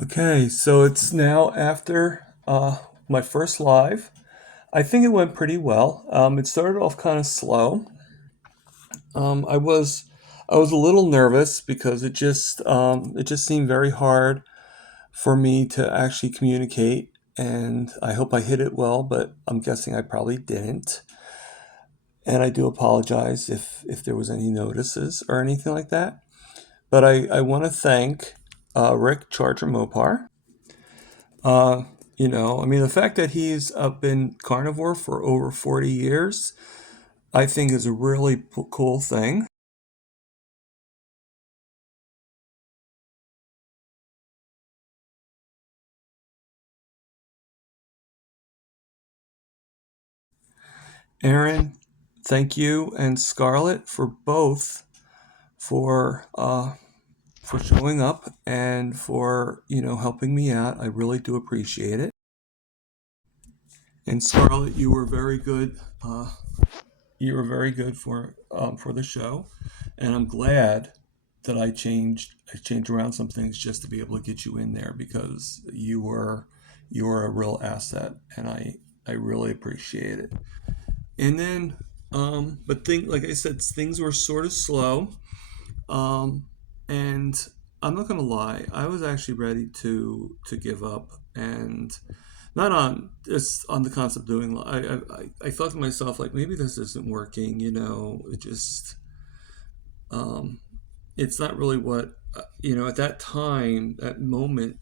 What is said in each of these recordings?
Okay, so it's now after my first live. I think it went pretty well. It started off kind of slow. I was a little nervous because it just seemed very hard for me to actually communicate, and I hope I hit it well, but I'm guessing I probably didn't. And I do apologize if there was any notices or anything like that. But I want to thank Rick Charger Mopar. Uh, I mean, the fact that he's been carnivore for over 40 years, I think is a really cool thing. Aaron, thank you, and Scarlett for both for showing up and for helping me out. I really do appreciate it. And Scarlett, you were very good. You were very good for the show, and I'm glad that I changed around some things just to be able to get you in there because you were a real asset, and I really appreciate it. And then, but like I said, things were sort of slow, um, and I'm not gonna lie, I was actually ready to give up, and not on just on the concept of doing. I thought to myself like maybe this isn't working. It just um, it's not really what at that time, that moment.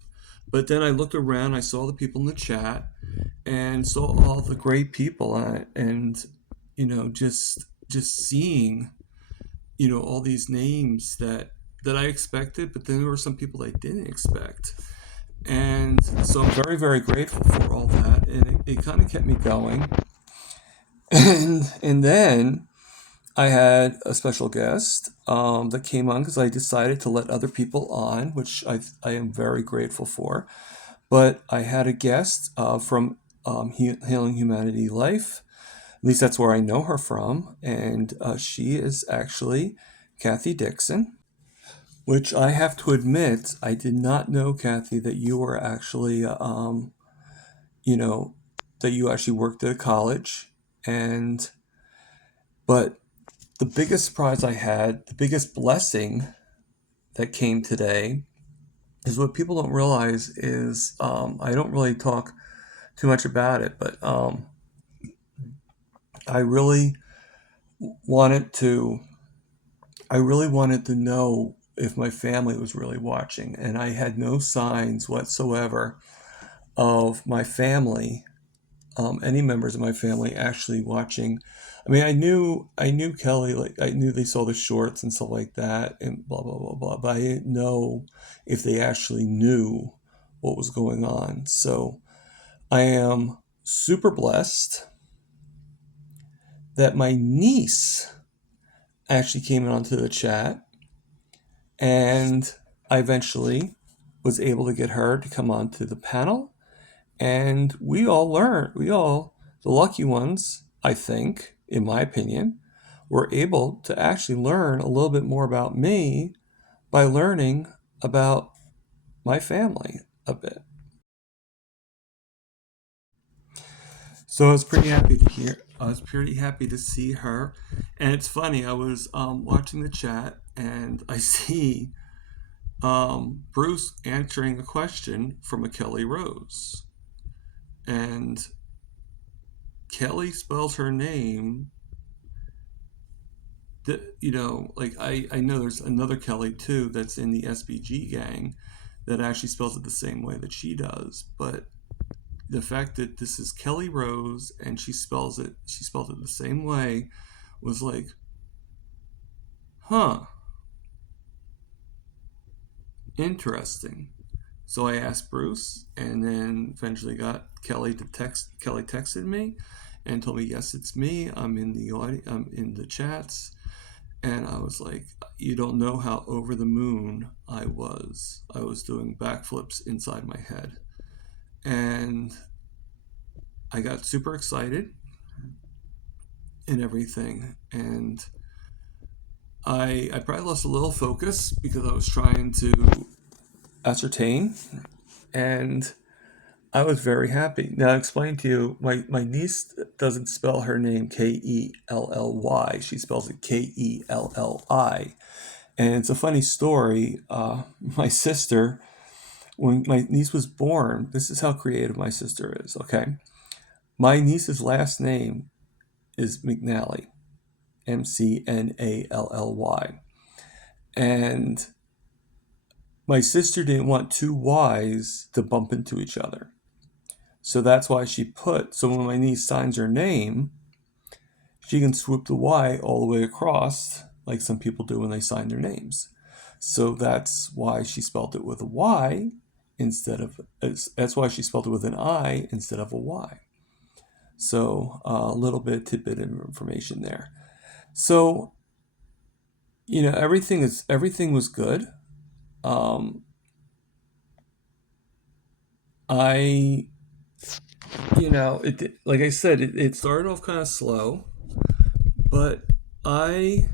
But then I looked around, I saw the people in the chat, and saw all the great people, and just seeing all these names that I expected, but then there were some people I didn't expect. And so I'm very, very grateful for all that, and it kind of kept me going. And then I had a special guest that came on because I decided to let other people on, which I am very grateful for. But I had a guest from Healing Humanity Life. At least that's where I know her from, and she is actually Kathy Dixon. Which I have to admit, I did not know, Kathy, that you were actually you know, that you actually worked at a college. And, but the biggest surprise I had, the biggest blessing that came today is what people don't realize is I don't really talk too much about it, but I really wanted to, I really wanted to know if my family was really watching. And I had no signs whatsoever of my family, any members of my family actually watching. I mean, I knew Kelly, like I knew they saw the shorts and stuff like that, and blah blah blah blah. But I didn't know if they actually knew what was going on. So I am super blessed that my niece actually came onto the chat, and I eventually was able to get her to come onto the panel, and we all learned. We all, the lucky ones, I think, in my opinion, were able to actually learn a little bit more about me by learning about my family a bit. So I was pretty happy to hear. I was pretty happy to see her, and it's funny. I was watching the chat, and I see Bruce answering a question from a Kelly Rose, and Kelly spells her name. Like I know there's another Kelly too that's in the SBG gang that actually spells it the same way that she does. But the fact that this is Kelly Rose and she spelled it the same way was like, huh, interesting. So I asked Bruce, and then eventually got Kelly to text. Kelly texted me and told me, yes, it's me. I'm in the audio. I'm in the chats. And I was like, you don't know how over the moon I was. I was doing backflips inside my head. And I got super excited and everything. And I probably lost a little focus because I was trying to ascertain And I was very happy. Now, I'll explain to you, my niece doesn't spell her name Kelly. She spells it Kelli. And it's a funny story. My sister, when my niece was born, this is how creative my sister is, okay? My niece's last name is McNally, Mcnally. And my sister didn't want two Y's to bump into each other. So that's why so when my niece signs her name, she can swoop the Y all the way across, like some people do when they sign their names. So that's why she spelled it with a Y that's why she spelled it with an I instead of a Y. So a little bit tidbit of information there. So, everything was good. Um, I, like I said, it started off kind of slow, but I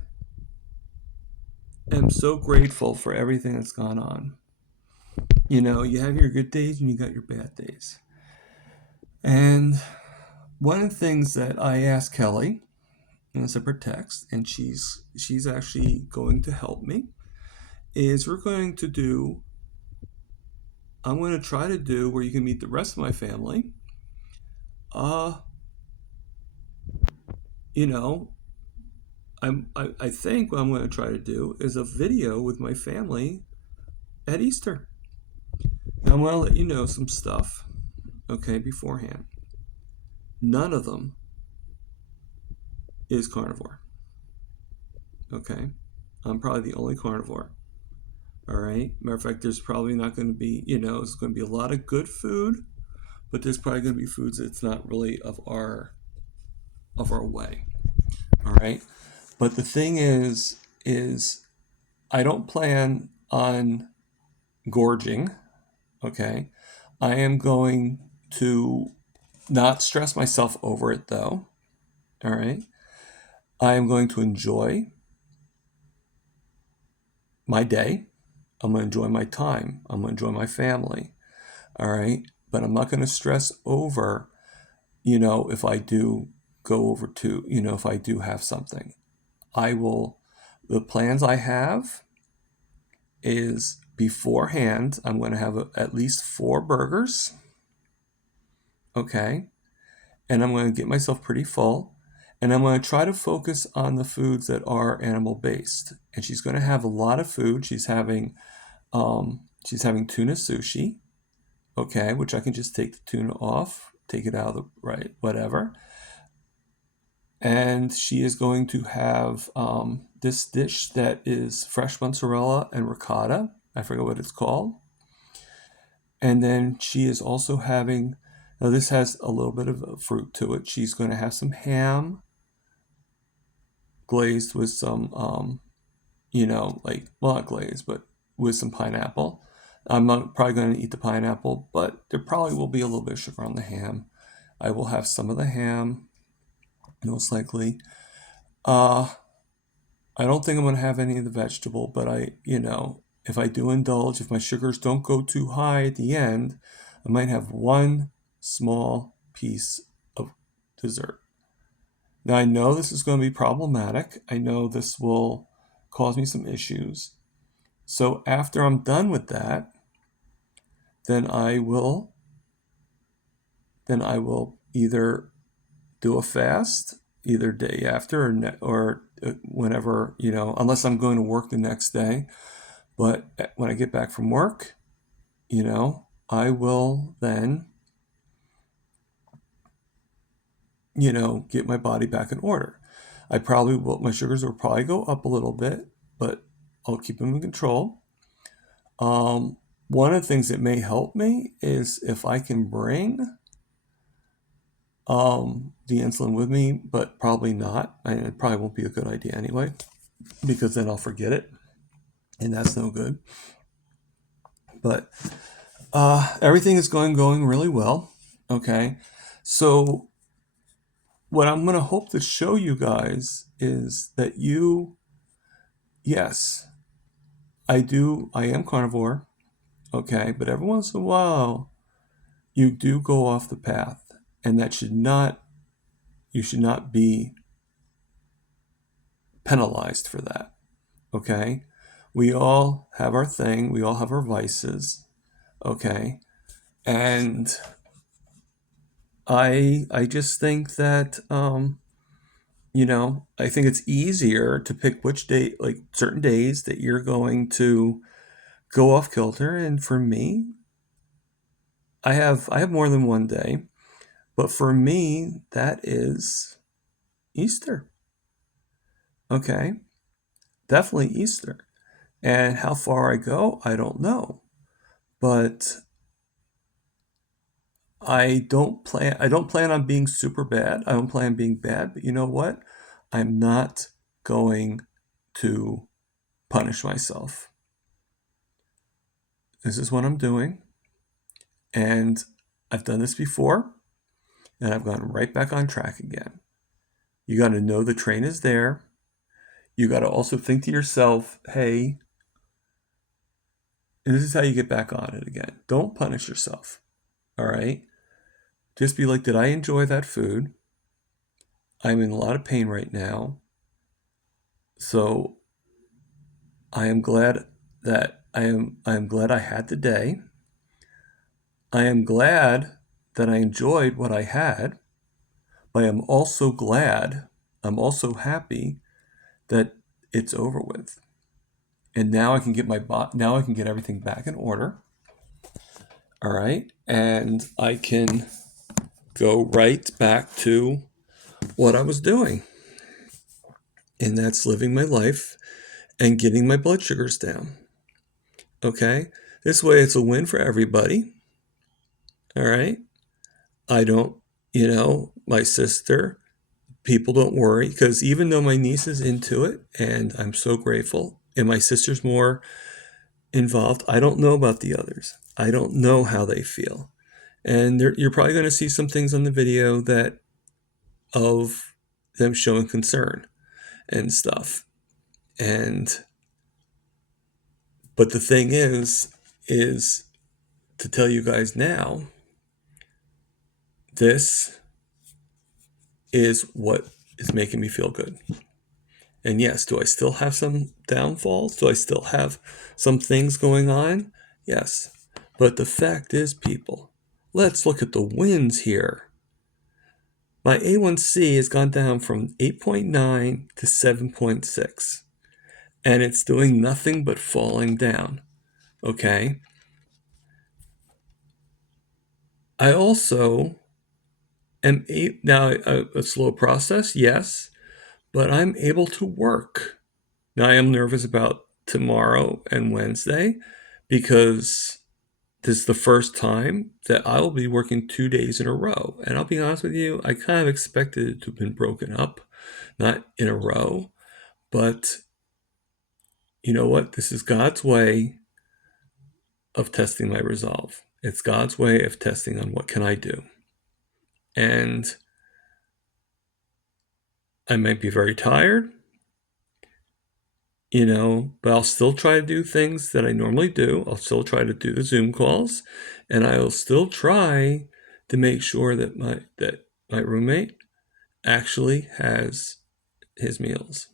am so grateful for everything that's gone on. You have your good days and you got your bad days. And one of the things that I asked Kelly in a separate text, and she's actually going to help me, is I'm going to try to do where you can meet the rest of my family. You know, I think what I'm going to try to do is a video with my family at Easter. Now, I'm going to let you know some stuff, okay, beforehand. None of them is carnivore. Okay? I'm probably the only carnivore. All right? Matter of fact, there's probably not going to be, it's going to be a lot of good food, but there's probably going to be foods that's not really of our way. All right? But the thing is I don't plan on gorging, okay? I am going to not stress myself over it though. All right? I am going to enjoy my day. I'm going to enjoy my time. I'm going to enjoy my family. All right? But I'm not going to stress over, if I do go over to, if I do have something. The plans I have is beforehand, I'm going to have at least 4 burgers. Okay? And I'm going to get myself pretty full. And I'm going to try to focus on the foods that are animal based. And she's going to have a lot of food. She's having tuna sushi, okay, which I can just take the tuna off, take it out of whatever. And she is going to have this dish that is fresh mozzarella and ricotta. I forget what it's called. And then she is also having, now this has a little bit of fruit to it. She's going to have some ham glazed with some, not glazed, but with some pineapple. I'm not probably going to eat the pineapple, but there probably will be a little bit of sugar on the ham. I will have some of the ham, most likely. I don't think I'm going to have any of the vegetable, but if I do indulge, if my sugars don't go too high at the end, I might have one small piece of dessert. Now, I know this is going to be problematic. I know this will cause me some issues. So after I'm done with that, then I will either do a fast, either day after or whenever, unless I'm going to work the next day. But when I get back from work, I will then, get my body back in order. My sugars will probably go up a little bit, but I'll keep them in control. One of the things that may help me is if I can bring the insulin with me, but probably not. It probably won't be a good idea anyway, because then I'll forget it, and that's no good. But everything is going really well. Okay, so what I'm going to hope to show you guys is that yes, I am carnivore. okay? But every once in a while, you do go off the path, and you should not be penalized for that, okay? We all have our thing, we all have our vices, okay? And I just think that I think it's easier to pick which day, like certain days that you're going to go off kilter. And for me, I have more than one day, but for me, that is Easter. Okay, definitely Easter. And how far I go, I don't know. But I don't plan on being super bad. I don't plan on being bad, but you know what? I'm not going to punish myself. This is what I'm doing. And I've done this before, and I've gone right back on track again. You got to know the train is there. You got to also think to yourself, hey, and this is how you get back on it again. Don't punish yourself. All right? Just be like, did I enjoy that food? I'm in a lot of pain right now. So I am glad that I am glad I had the day. I am glad that I enjoyed what I had, but I'm also happy that it's over with. And now I can get now I can get everything back in order. All right? And I can go right back to what I was doing. And that's living my life and getting my blood sugars down. Okay? This way it's a win for everybody. All right? I don't, my sister, people don't worry, because even though my niece is into it and I'm so grateful, and my sister's more involved, I don't know about the others. I don't know how they feel. And you're probably going to see some things on the video that of them showing concern and stuff. But the thing is to tell you guys now, this is what is making me feel good. And yes, do I still have some downfalls? Do I still have some things going on? Yes. But the fact is, people, let's look at the wins here. My A1C has gone down from 8.9 to 7.6. And it's doing nothing but falling down. Okay? I also am now a slow process, yes, but I'm able to work. Now I am nervous about tomorrow and Wednesday because this is the first time that I will be working 2 days in a row. And I'll be honest with you, I kind of expected it to have been broken up, not in a row. But you know what? This is God's way of testing my resolve. It's God's way of testing on what can I do. And I might be very tired, but I'll still try to do things that I normally do. I'll still try to do the Zoom calls, and I'll still try to make sure that my roommate actually has his meals.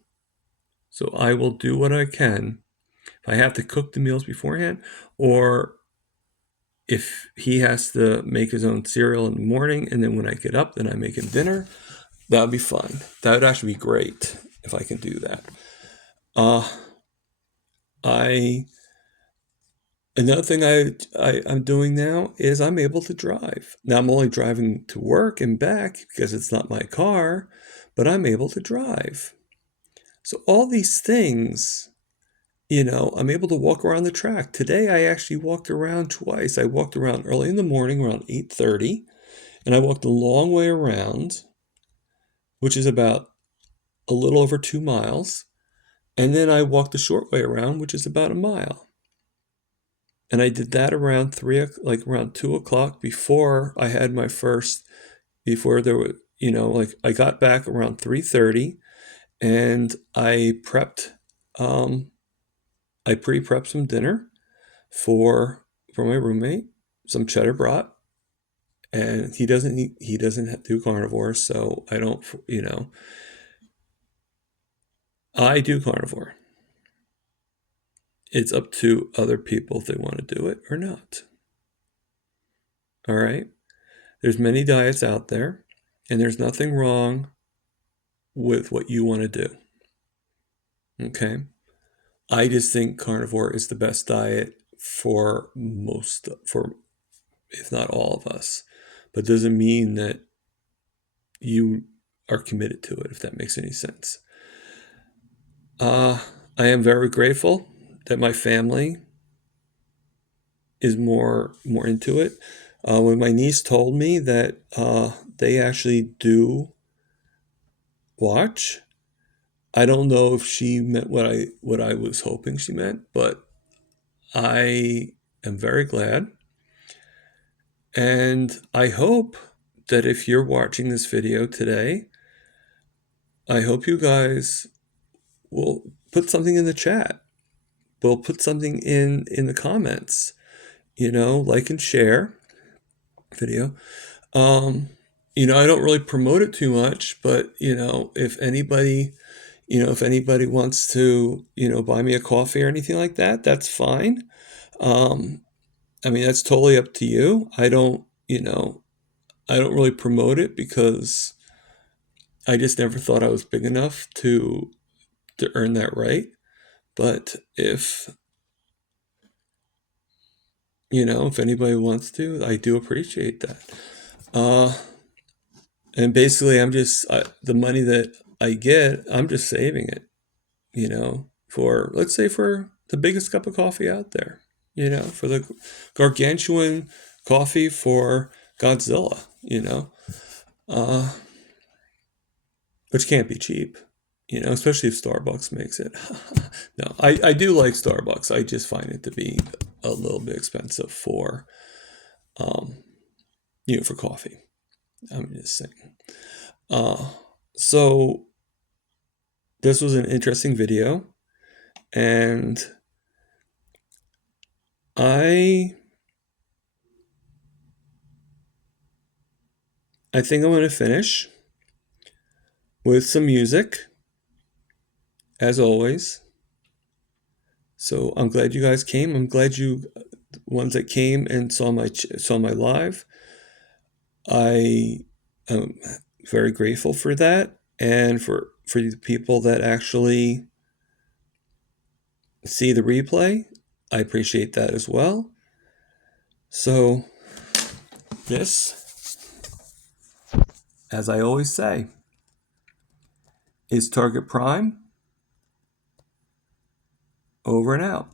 So I will do what I can. If I have to cook the meals beforehand, or if he has to make his own cereal in the morning, and then when I get up, then I make him dinner, that would be fine. That would actually be great if I can do that. Another thing I'm doing now is I'm able to drive. Now I'm only driving to work and back because it's not my car, but I'm able to drive. So all these things, I'm able to walk around the track. Today I actually walked around twice. I walked around early in the morning around 8:30, and I walked a long way around, which is about a little over 2 miles. And then I walked the short way around, which is about a mile. And I did that around around 2 o'clock before I had my first, before there was, I got back around 3:30, and I prepped, I pre-prepped some dinner for for my roommate some cheddar brat, and he doesn't do carnivore, so I don't, I do carnivore. It's up to other people if they want to do it or not. All right. There's many diets out there, and there's nothing wrong with what you want to do. Okay. I just think carnivore is the best diet for if not all of us. But doesn't mean that you are committed to it, if that makes any sense. I am very grateful that my family is more into it. When my niece told me that they actually do watch, I don't know if she meant what I was hoping she meant, but I am very glad. And I hope that if you're watching this video today, I hope you guys will put something in the chat. We'll put something in the comments, like and share video. I don't really promote it too much, but if anybody wants to, buy me a coffee or anything like that, that's fine. That's totally up to you. I don't really promote it because I just never thought I was big enough to earn that right. But if anybody wants to, I do appreciate that. And basically, I'm just the money that I get, I'm just saving it, for, let's say, for the biggest cup of coffee out there, for the gargantuan coffee for Godzilla, which can't be cheap, especially if Starbucks makes it. No, I do like Starbucks. I just find it to be a little bit expensive for coffee. I'm just saying. So this was an interesting video, and I think I'm going to finish with some music, as always. So I'm glad you guys came. I'm glad you ones that came and saw my live. I am very grateful for that, and for the people that actually see the replay. I appreciate that as well. So this, as I always say, is Target Prime. Over and out.